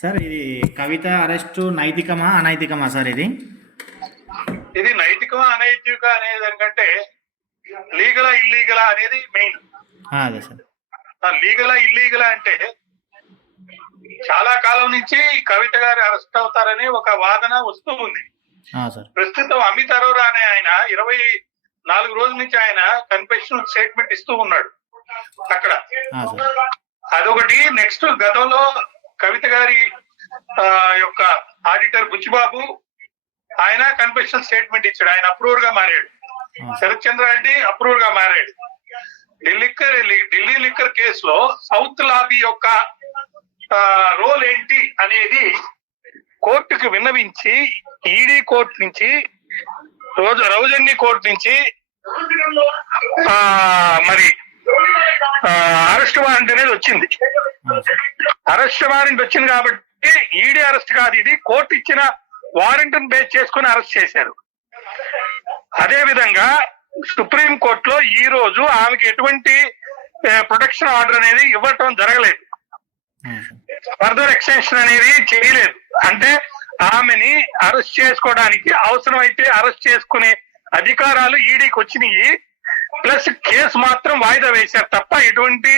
Sir ఇది కవిత arrest నైతికమా అనైతికమా sir ఇది? ఇది నైతికమా అనైతిక అనే దానికంటే లీగలా ఇల్లీగలా అనేది మెయిన్. అదే సార్. లీగలా ఇల్లీగలా అంటే చాలా కాలం నుంచి కవిత గారు అరెస్ట్ అవుతారని ఒక వాదన వస్తూ ఉంది. ప్రస్తుతం అమిత్ అరోరా అనే ఆయన ఇరవై నాలుగు రోజుల నుంచి ఆయన కన్ఫెషన్ స్టేట్మెంట్ ఇస్తూ ఉన్నాడు అక్కడ. అదొకటి. నెక్స్ట్ గతంలో కవిత గారి యొక్క ఆడిటర్ బుచ్చిబాబు ఆయన కన్ఫెషన్ స్టేట్మెంట్ ఇచ్చాడు. ఆయన అప్రూవర్గా మారాడు. సార్ శరత్ చంద్రారెడ్డి అప్రూవర్గా మారాడు. ఢిల్లీ ఢిల్లీ లిక్కర్ కేసులో సౌత్ లాబీ యొక్క రోల్ ఏంటి అనేది కోర్టుకు విన్నవించి ఈడీ కోర్టు నుంచి రోజు రౌజన్ని కోర్టు నుంచి మరి అరెస్ట్ వారెంట్ అనేది వచ్చింది. సార్ అరెస్ట్ వారెంట్ వచ్చింది కాబట్టి ఈడీ అరెస్ట్ కాదు ఇది. కోర్టు ఇచ్చిన వారెంట్ బేస్ చేసుకుని అరెస్ట్ చేశారు. అదే విధంగా సుప్రీం కోర్టులో ఈ రోజు ఆమెకి ఎటువంటి ప్రొటెక్షన్ ఆర్డర్ అనేది ఇవ్వటం జరగలేదు. ఫర్దర్ ఎక్స్టెన్షన్ అనేది చేయలేదు. అంటే ఆమెని అరెస్ట్ చేసుకోవడానికి అవసరమైతే అరెస్ట్ చేసుకునే అధికారాలు ఈడీకి వచ్చినాయి. ప్లస్ కేసు మాత్రం వాయిదా వేశారు తప్ప ఎటువంటి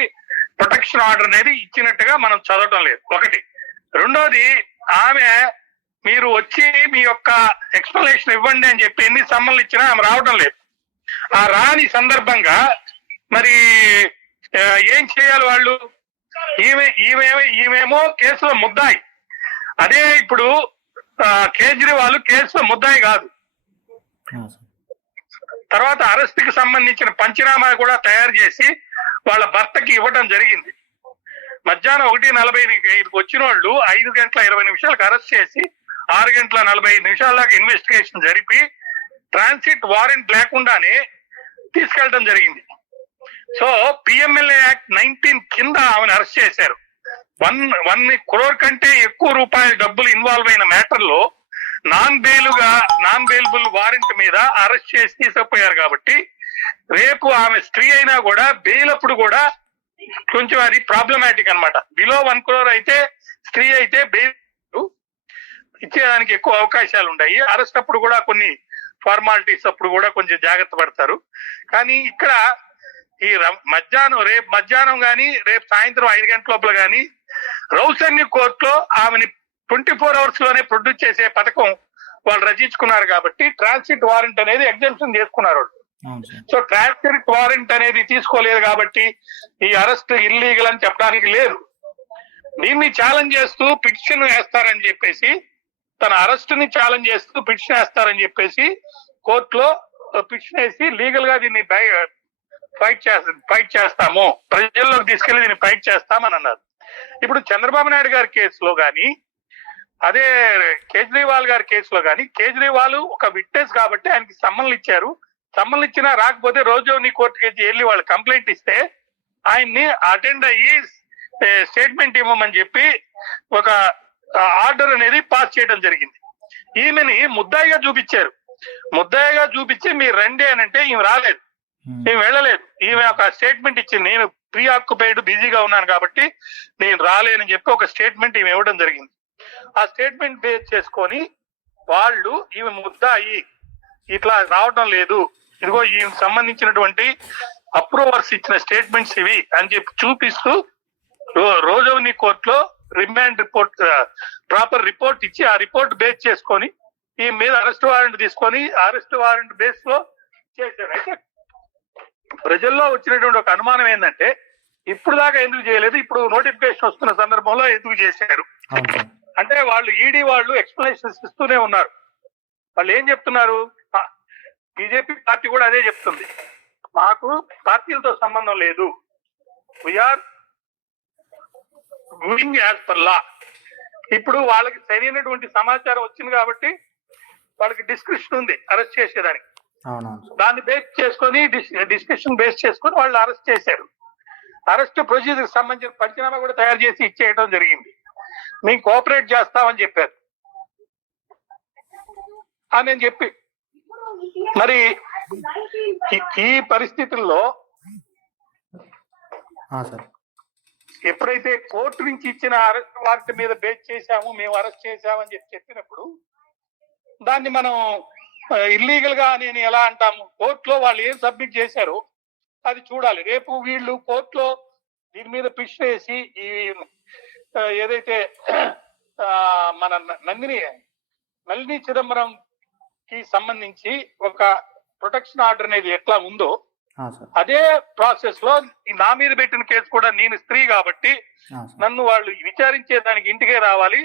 ప్రొటెక్షన్ ఆర్డర్ అనేది ఇచ్చినట్టుగా మనం చదవటం లేదు. ఒకటి. రెండోది ఆమె మీరు వచ్చి మీ యొక్క ఎక్స్ప్లెనేషన్ ఇవ్వండి అని చెప్పి ఎన్ని సమ్మలు ఇచ్చినా ఆమె రావడం లేదు. ఆ రాని సందర్భంగా మరి ఏం చేయాలి వాళ్ళు? ఈమె ఈమె ఈమెమో కేసులో ముద్దాయి. అదే ఇప్పుడు కేజ్రీవాల్ కేసులో ముద్దాయి కాదు. తర్వాత అరెస్ట్కి సంబంధించిన పంచనామా కూడా తయారు చేసి వాళ్ళ భర్తకి ఇవ్వడం జరిగింది. మధ్యాహ్నం ఒకటి నలభై ఐదుకి వచ్చిన వాళ్ళు ఐదు గంటల ఇరవై నిమిషాలకు అరెస్ట్ చేసి ఆరు గంటల నలభై ఐదు నిమిషాల దాకా ఇన్వెస్టిగేషన్ జరిపి ట్రాన్సిట్ వారెంట్ లేకుండానే తీసుకెళ్ళడం జరిగింది. సో పిఎంఎల్ఏ యాక్ట్ నైన్టీన్ కింద ఆమెను అరెస్ట్ చేశారు. వన్ వన్ క్రోర్ కంటే ఎక్కువ రూపాయల డబ్బులు ఇన్వాల్వ్ అయిన మ్యాటర్లో నాన్ బెయిలుగా నాన్ బెయిలబుల్ వారెంట్ మీద అరెస్ట్ చేసి తీసుకుపోయారు కాబట్టి రేపు ఆమె స్త్రీ అయినా కూడా బెయిల్ అప్పుడు కూడా కొంచెం అది ప్రాబ్లమాటిక్ అనమాట బిలో వన్ క్రోర్ అయితే స్త్రీ అయితే బెయిల్ ఇచ్చేదానికి ఎక్కువ అవకాశాలు ఉన్నాయి అరెస్ట్ అప్పుడు కూడా కొన్ని ఫార్మాలిటీస్ అప్పుడు కూడా కొంచెం జాగ్రత్త పడతారు. కానీ ఇక్కడ ఈ మధ్యాహ్నం రేపు మధ్యాహ్నం కానీ రేపు సాయంత్రం ఐదు గంటల లోపల కానీ రౌసన్య కోర్టులో ఆమెని ట్వంటీ ఫోర్ అవర్స్లోనే ప్రొడ్యూస్ చేసే పథకం వాళ్ళు రచించుకున్నారు కాబట్టి ట్రాన్సిట్ వారెంట్ అనేది ఎగ్జామ్షన్ చేసుకున్నారు వాళ్ళు. సో ట్రాన్సిట్ వారెంట్ అనేది తీసుకోలేదు కాబట్టి ఈ అరెస్ట్ ఇల్లీగల్ అని చెప్పడానికి లేదు. దీన్ని ఛాలెంజ్ చేస్తూ పిటిషన్ వేస్తారని చెప్పేసి తన అరెస్ట్ని ఛాలెంజ్ చేస్తూ పిటిషన్ వేస్తారని చెప్పేసి కోర్టులో పిటిషన్ వేసి లీగల్గా దీన్ని ఫైట్ చేస్తా ఫైట్ చేస్తాము. ప్రజల్లోకి తీసుకెళ్ళి దీన్ని ఫైట్ చేస్తామని అన్నారు. ఇప్పుడు చంద్రబాబు నాయుడు గారి కేసులో గాని అదే కేజ్రీవాల్ గారి కేసులో గాని కేజ్రీవాల్ ఒక విట్నెస్ కాబట్టి ఆయనకి సమ్మన్లు ఇచ్చారు. సమ్మన్లు ఇచ్చినా రాకపోతే రోజు నీ కోర్టుకి వెళ్ళి వాళ్ళు కంప్లైంట్ ఇస్తే ఆయన్ని అటెండ్ అయ్యి స్టేట్మెంట్ ఇవ్వమని చెప్పి ఒక ఆర్డర్ అనేది పాస్ చేయడం జరిగింది. ఈమెని ముద్దాయిగా చూపించారు. ముద్దాయిగా చూపించి మీరు రండి అని అంటే ఈమె రాలేదు. ఉమ్, నేను వెళ్ళలేదు. ఈమె ఒక స్టేట్మెంట్ ఇచ్చింది. నేను ప్రీ ఆక్యుపైడ్ బిజీగా ఉన్నాను కాబట్టి నేను రాలేనని చెప్పి ఒక స్టేట్మెంట్ ఈమె ఇవ్వడం జరిగింది. ఆ స్టేట్మెంట్ బేస్ చేసుకొని వాళ్ళు ఈమె ముద్దాయి. ఇట్లా రావడం లేదు. ఇదిగో ఈమెకు సంబంధించినటువంటి అప్రూవర్స్ ఇచ్చిన స్టేట్మెంట్స్ ఇవి అని చెప్పి చూపిస్తూ రో- రోజుని కోర్టులో రిమాండ్ రిపోర్ట్ ప్రాపర్ రిపోర్ట్ ఇచ్చి ఆ రిపోర్ట్ బేస్ చేసుకొని ఈ మీద అరెస్ట్ వారెంట్ తీసుకొని అరెస్ట్ వారెంట్ బేస్లో చేశారు. అయితే ప్రజల్లో వచ్చినటువంటి ఒక అనుమానం ఏంటంటే ఇప్పుడు దాకా ఎందుకు చేయలేదు? ఇప్పుడు నోటిఫికేషన్ వస్తున్న సందర్భంలో ఎందుకు చేశారు? అంటే వాళ్ళు ఈడీ వాళ్ళు ఎక్స్ప్లెనేషన్స్ ఇస్తూనే ఉన్నారు. వాళ్ళు ఏం చెప్తున్నారు? బీజేపీ పార్టీ కూడా అదే చెప్తుంది. మాకు పార్టీలతో సంబంధం లేదు. We are going as per law ఇప్పుడు వాళ్ళకి సరైనటువంటి సమాచారం వచ్చింది కాబట్టి వాళ్ళకి డిస్క్రిప్షన్ ఉంది అరెస్ట్ చేసేదానికి. దాన్ని బేస్ చేసుకొని డిస్కషన్ బేస్ చేసుకొని వాళ్ళు అరెస్ట్ చేశారు. అరెస్ట్ ప్రొసీజర్ సంబంధించిన పంచనామా కూడా తయారు చేసి ఇచ్చేయడం జరిగింది. మేము కోఆపరేట్ చేస్తామని చెప్పారు. అని నేను చెప్పి మరి ఈ- పరిస్థితుల్లో సార్. ఎప్పుడైతే కోర్టు నుంచి ఇచ్చిన అరెస్ట్ వారెంట్ మీద బేస్ చేశాము మేము అరెస్ట్ చేశామని చెప్పి చెప్పినప్పుడు దాన్ని మనం ఇల్లీగల్గా నేను ఎలా అంటాము? కోర్టులో వాళ్ళు ఏం సబ్మిట్ చేశారో అది చూడాలి. రేపు వీళ్ళు కోర్టులో దీని మీద పిష్ వేసి ఈ ఏదైతే మన నందిని నళిని చిదంబరం కి సంబంధించి ఒక ప్రొటెక్షన్ ఆర్డర్ అనేది ఎట్లా ఉందో అదే ప్రాసెస్లో ఈ నా మీద పెట్టిన కేసు కూడా నేను స్త్రీ కాబట్టి నన్ను వాళ్ళు విచారించే దానికి ఇంటికే రావాలి.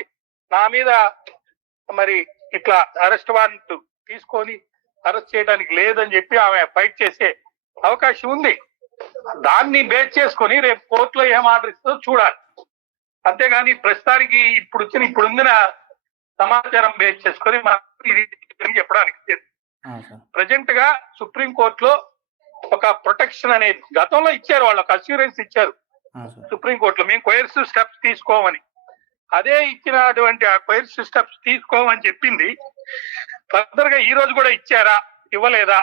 నా మీద మరి ఇట్లా అరెస్ట్ వారెంట్ తీసుకొని అరెస్ట్ చేయడానికి లేదని చెప్పి ఆమె ఫైట్ చేసే అవకాశం ఉంది. దాన్ని బేస్ చేసుకొని రేపు కోర్టులో ఏం ఆర్డర్ ఇస్తుందో చూడాలి. అంతేగాని ప్రస్తుతానికి ఇప్పుడు వచ్చిన ఇప్పుడు సమాచారం బేస్ చేసుకొని మనం అని చెప్పడానికి ప్రజెంట్గా సుప్రీం కోర్టులో ఒక ప్రొటెక్షన్ అనేది గతంలో ఇచ్చారు వాళ్ళకి అస్యూరెన్స్ ఇచ్చారు సుప్రీం కోర్టులో. మేము కొయర్సివ్ స్టెప్స్ తీసుకోమని. అదే ఇచ్చినటువంటి ఆ కొయర్సివ్ స్టెప్స్ తీసుకోమని చెప్పింది. ఫర్దర్గా ఈ రోజు కూడా ఇచ్చారా ఇవ్వలేదా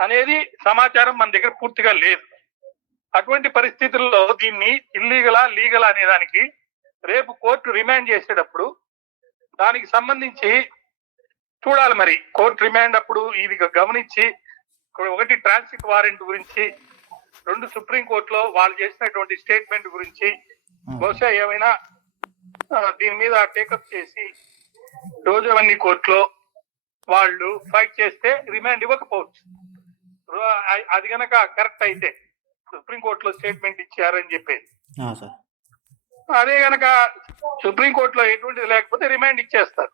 అనేది సమాచారం మన దగ్గర పూర్తిగా లేదు. అటువంటి పరిస్థితుల్లో దీన్ని ఇల్లీగలా లీగలా అనే దానికి రేపు కోర్టు రిమాండ్ చేసేటప్పుడు దానికి సంబంధించి చూడాలి మరి. కోర్టు రిమాండ్ అప్పుడు ఇది గమనించి ఒకటి ట్రాన్సిట్ వారెంట్ గురించి రెండు సుప్రీం కోర్టులో వాళ్ళు చేసినటువంటి స్టేట్మెంట్ గురించి బహుశా ఏమైనా దీని మీద టేకప్ చేసి రోజవన్నీ కోర్టులో వాళ్ళు ఫైట్ చేస్తే రిమాండ్ ఇవ్వకపోవచ్చు. అది గనక కరెక్ట్ అయితే సుప్రీం కోర్టులో స్టేట్మెంట్ ఇచ్చారని సార్. అదే గనక సుప్రీం కోర్టులో ఎటువంటిది లేకపోతే రిమాండ్ ఇచ్చేస్తారు.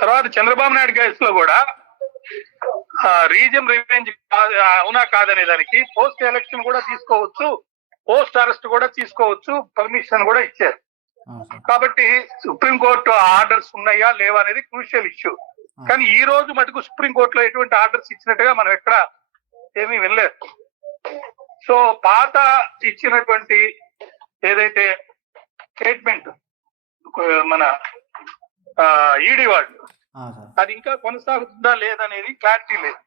తర్వాత చంద్రబాబు నాయుడు కేసులో కూడా రీజన్ రివెంజ్ అవునా కాదనే దానికి పోస్ట్ ఎలక్షన్ కూడా తీసుకోవచ్చు పోస్ట్ అరెస్ట్ కూడా తీసుకోవచ్చు పర్మిషన్ కూడా ఇచ్చారు. కాబట్టి సుప్రీం కోర్టు ఆర్డర్స్ ఉన్నాయా లేవా అనేది క్రూషియల్ ఇష్యూ. కానీ ఈ రోజు మటుకు సుప్రీం కోర్టులో ఎటువంటి ఆర్డర్స్ ఇచ్చినట్టుగా మనం ఎక్కడ ఏమీ వినలేదు. సో పాత ఇచ్చినటువంటి ఏదైతే స్టేట్మెంట్ మన ఈడీ వాళ్ళు. అది ఇంకా కొనసాగుతుందా లేదనేది క్లారిటీ లేదు.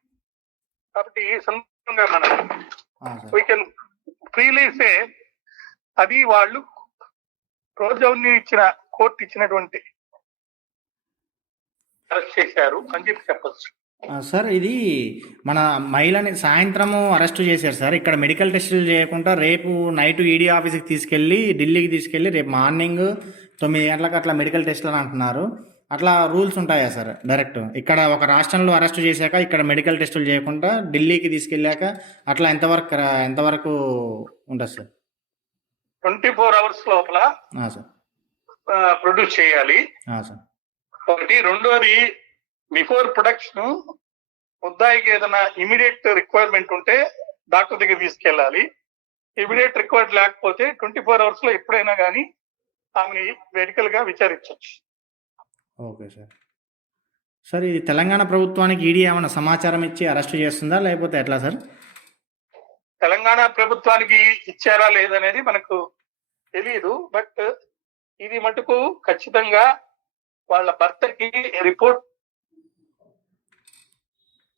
కాబట్టి ఈ సందర్భంగా మనం వీ కెన్ ఫ్రీలీ సే అది వాళ్ళు రోజుని ఇచ్చిన కోర్టు ఇచ్చినటువంటి అరెస్ట్ చేశారు అని చెప్పి చెప్పచ్చు. సార్ ఇది మన మహిళని సాయంత్రము అరెస్ట్ చేశారు సార్. ఇక్కడ మెడికల్ టెస్టులు చేయకుండా రేపు నైట్ ఈడీ ఆఫీస్కి తీసుకెళ్ళి ఢిల్లీకి తీసుకెళ్ళి రేపు మార్నింగ్ తొమ్మిది గంటలకు అట్లా మెడికల్ టెస్టులు అని అంటున్నారు. అట్లా రూల్స్ ఉంటాయా సార్? డైరెక్ట్ ఇక్కడ ఒక రాష్ట్రంలో అరెస్ట్ చేశాక ఇక్కడ మెడికల్ టెస్టులు చేయకుండా ఢిల్లీకి తీసుకెళ్ళాక అట్లా ఎంతవరకు ఎంతవరకు ఉంటుంది సార్? ట్వంటీ ఫోర్ అవర్స్ లోపల ప్రొడ్యూస్ చేయాలి. ఒకటి. రెండోది బిఫోర్ ప్రొడక్షన్ ముద్దాయికి ఏదైనా ఇమీడియట్ రిక్వైర్మెంట్ ఉంటే డాక్టర్ దగ్గర తీసుకెళ్ళాలి. ఇమీడియట్ రిక్వైర్డ్ లేకపోతే ట్వంటీ ఫోర్ అవర్స్లో ఎప్పుడైనా కానీ ఆమెని మెడికల్గా విచారించవచ్చు ఓకే సార్. సార్ ఇది తెలంగాణ ప్రభుత్వానికి ఈడీ ఏమైనా సమాచారం ఇచ్చి అరెస్ట్ చేస్తుందా? లేకపోతే ఎట్లా సార్? తెలంగాణ ప్రభుత్వానికి ఇచ్చారా లేదనేది మనకు తెలియదు బట్ ఇది మటుకు ఖచ్చితంగా వాళ్ళ భర్తకి రిపోర్ట్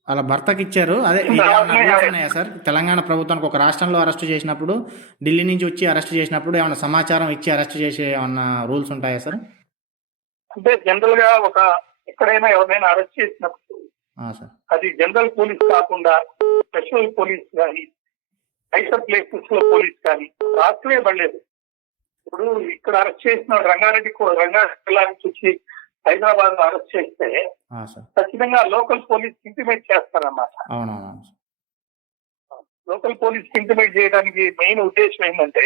వాళ్ళ భర్తకి ఇచ్చారు అదే ఉన్నాయా సార్? తెలంగాణ ప్రభుత్వానికి ఒక రాష్ట్రంలో అరెస్ట్ చేసినప్పుడు ఢిల్లీ నుంచి వచ్చి అరెస్ట్ చేసినప్పుడు ఏమైనా సమాచారం ఇచ్చి అరెస్ట్ చేసే ఏమన్నా రూల్స్ ఉంటాయా సార్? అంటే జనరల్గా ఒక ఎక్కడైనా ఎవరైనా అరెస్ట్ చేసినప్పుడు అది జనరల్ పోలీస్ కాకుండా స్పెషల్ పోలీస్ కానీ ఐసర్ ప్లేసెస్లో పోలీస్ కానీ రాష్ట్రమే పడలేదు. ఇప్పుడు ఇక్కడ అరెస్ట్ చేసిన రంగారెడ్డి కో- రంగారెడ్డి జిల్లా నుంచి వచ్చి హైదరాబాద్లో అరెస్ట్ చేస్తే ఖచ్చితంగా లోకల్ పోలీస్ ఇంటిమేట్ చేస్తారన్నమాట. లోకల్ పోలీస్ ఇంటిమేట్ చేయడానికి మెయిన్ ఉద్దేశం ఏంటంటే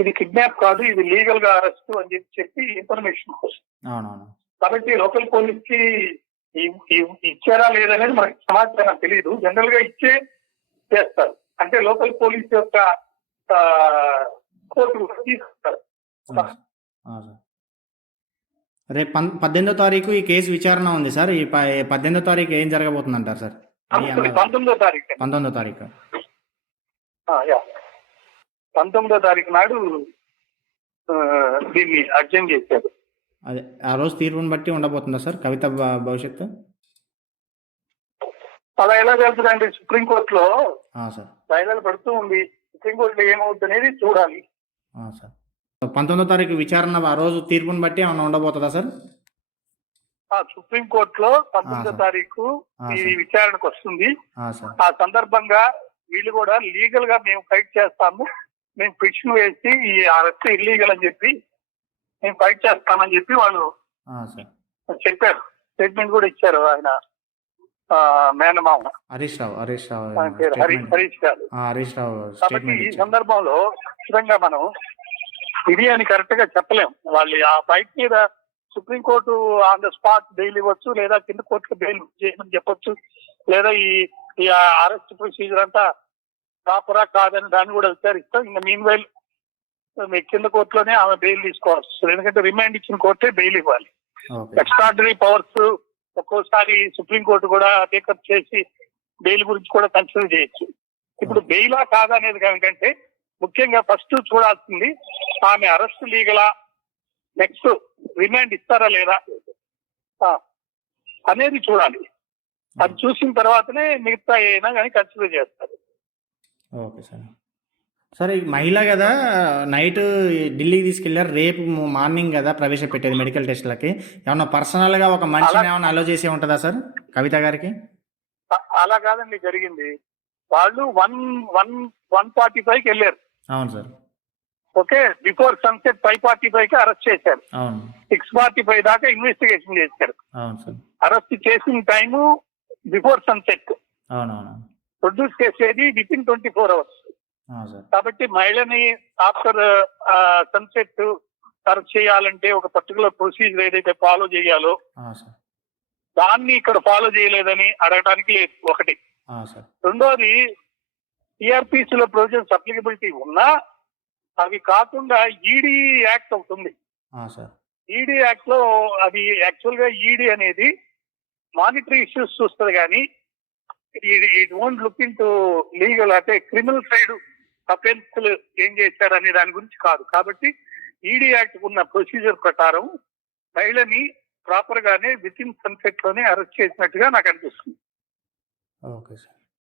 ఇది కిడ్నాప్ కాదు ఇది లీగల్గా అరెస్ట్ అని చెప్పి చెప్పి ఇన్ఫర్మేషన్ కోసం. కాబట్టి లోకల్ పోలీస్కి ఇచ్చారా లేదనేది మనకి సమాచారం తెలియదు జనరల్గా ఇచ్చే చేస్తారు. అంటే లోకల్ పోలీస్ యొక్క కోర్టు తీసుకుంటారు రేపు పన్ పద్దెనిమిదో తారీఖు ఈ కేసు విచారణ ఉంది సార్. ఈ ప- పద్దెనిమిదో తారీఖు ఏం జరగబోతుంది అంటారు సార్ పంతొమ్మిదో తారీఖు. పంతొమ్మిదో తారీఖు. పంతొమ్మిదో తారీఖు నాడు దీన్ని అర్జెంట్ చేశారు. అదే ఆ రోజు తీర్పుని బట్టి ఉండబోతుందా సార్? కవిత భవిష్యత్తు? అలా ఎలా జరుగుతుందంటే సుప్రీంకోర్టులో ఆ, సార్. పడుతూ ఉంది. సుప్రీంకోర్టులో ఏమవుతుంది అనేది చూడాలి సార్. పంతొమ్మిదో తారీఖు విచారణ ఆ రోజు తీర్పుని బట్టి ఏమైనా ఉండబోతుందా సార్? ఆ సుప్రీంకోర్టులో పంతొమ్మిదో. తారీఖు ఈ. విచారణకు వస్తుంది. ఆ, సందర్భంగా వీళ్ళు కూడా లీగల్గా మేము ఫైట్ చేస్తాము. మేము పిటిషన్ వేసి ఈ అరెస్ట్ ఇల్లీగల్ అని చెప్పి మేము ఫైట్ చేస్తామని చెప్పి వాళ్ళు చెప్పారు. స్టేట్మెంట్ కూడా ఇచ్చారు ఆయన. మేనమామ. హరీష్ రావు హరీష్ రావు హరీష్ రావు కాబట్టి ఈ సందర్భంలో ఖచ్చితంగా మనం ఇది అని కరెక్ట్గా చెప్పలేం. వాళ్ళు ఆ బైక్ మీద supreme court on the spot bail ఇవ్వచ్చు లేదా కింద కోర్టుకు బెయిల్ చేయమని చెప్పొచ్చు లేదా ఈ ఈ అరెస్ట్ ప్రొసీజర్ అంతా ప్రాపరా కాదని దాన్ని కూడా విచారిస్తాం. ఇంకా మీన్ వైల్ మీ కింద కోర్టులోనే ఆమె బెయిల్ తీసుకోవచ్చు. ఎందుకంటే రిమాండ్ ఇచ్చిన కోర్టే బెయిల్ ఇవ్వాలి. ఎక్స్ట్రాడనరీ పవర్స్ ఒక్కోసారి సుప్రీంకోర్టు కూడా టేకప్ చేసి బెయిల్ గురించి కూడా కన్సిడర్ చేయొచ్చు. ఇప్పుడు బెయిలా కాదా అనేది కనుకంటే ముఖ్యంగా ఫస్ట్ చూడాల్సింది ఆమె అరెస్ట్ లీగలా నెక్స్ట్ రిమాండ్ ఇస్తారా లేదా? అనేది చూడాలి. అది చూసిన తర్వాతనే మిగతా అయినా కానీ కన్సిడర్ చేస్తారు. Okay sir. సార్ మహిళ కదా నైట్ ఢిల్లీకి తీసుకెళ్ళారు. రేపు మార్నింగ్ కదా ప్రవేశపెట్టేది మెడికల్ టెస్ట్లకి. ఏమన్నా పర్సనల్గా ఒక మనిషిని ఏమన్నా అలో చేసి ఉంటుందా సార్ కవిత గారికి? అలా కాదండి జరిగింది. వాళ్ళు వన్ వన్ వన్ ఫార్టీ ఫైవ్కి వెళ్ళారు. అవును sir. Okay before sunset five forty ఫైవ్కి అరెస్ట్ చేశారు. సిక్స్ ఫార్టీ ఫైవ్ దాకా ఇన్వెస్టిగేషన్ చేశారు. అరెస్ట్ చేసిన టైము బిఫోర్ సన్సెట్ ప్రొడ్యూస్ చేసేది within twenty four hours. కాబట్టి మహిళని ఆఫ్టర్ సన్సెట్ అరెస్ట్ చేయాలంటే ఒక పర్టికులర్ ప్రొసీజర్ ఏదైతే ఫాలో చేయాలో దాన్ని ఇక్కడ ఫాలో చేయలేదని అడగడానికి లేదు ఒకటి. రెండోది సిఆర్పిసి లో ప్రొవిజన్స్ అప్లికబిలిటీ ఉన్నా అవి కాకుండా ఈడీ యాక్ట్ సార్. ఈడీ యాక్ట్లో అది యాక్చువల్గా ఈడీ అనేది మానిటరీ ఇష్యూస్ చూస్తుంది కానీ it won't look in to legal అంటే క్రిమినల్ సైడ్ అఫెన్స్ ఏం చేశారు అనే దాని గురించి కాదు. కాబట్టి ఈడీ యాక్ట్ ఉన్న ప్రొసీజర్ ప్రకారం మహిళని ప్రాపర్ గానే విత్ ఇన్ సన్సెట్లోనే అరెస్ట్ చేసినట్టుగా నాకు అనిపిస్తుంది. Okay sir.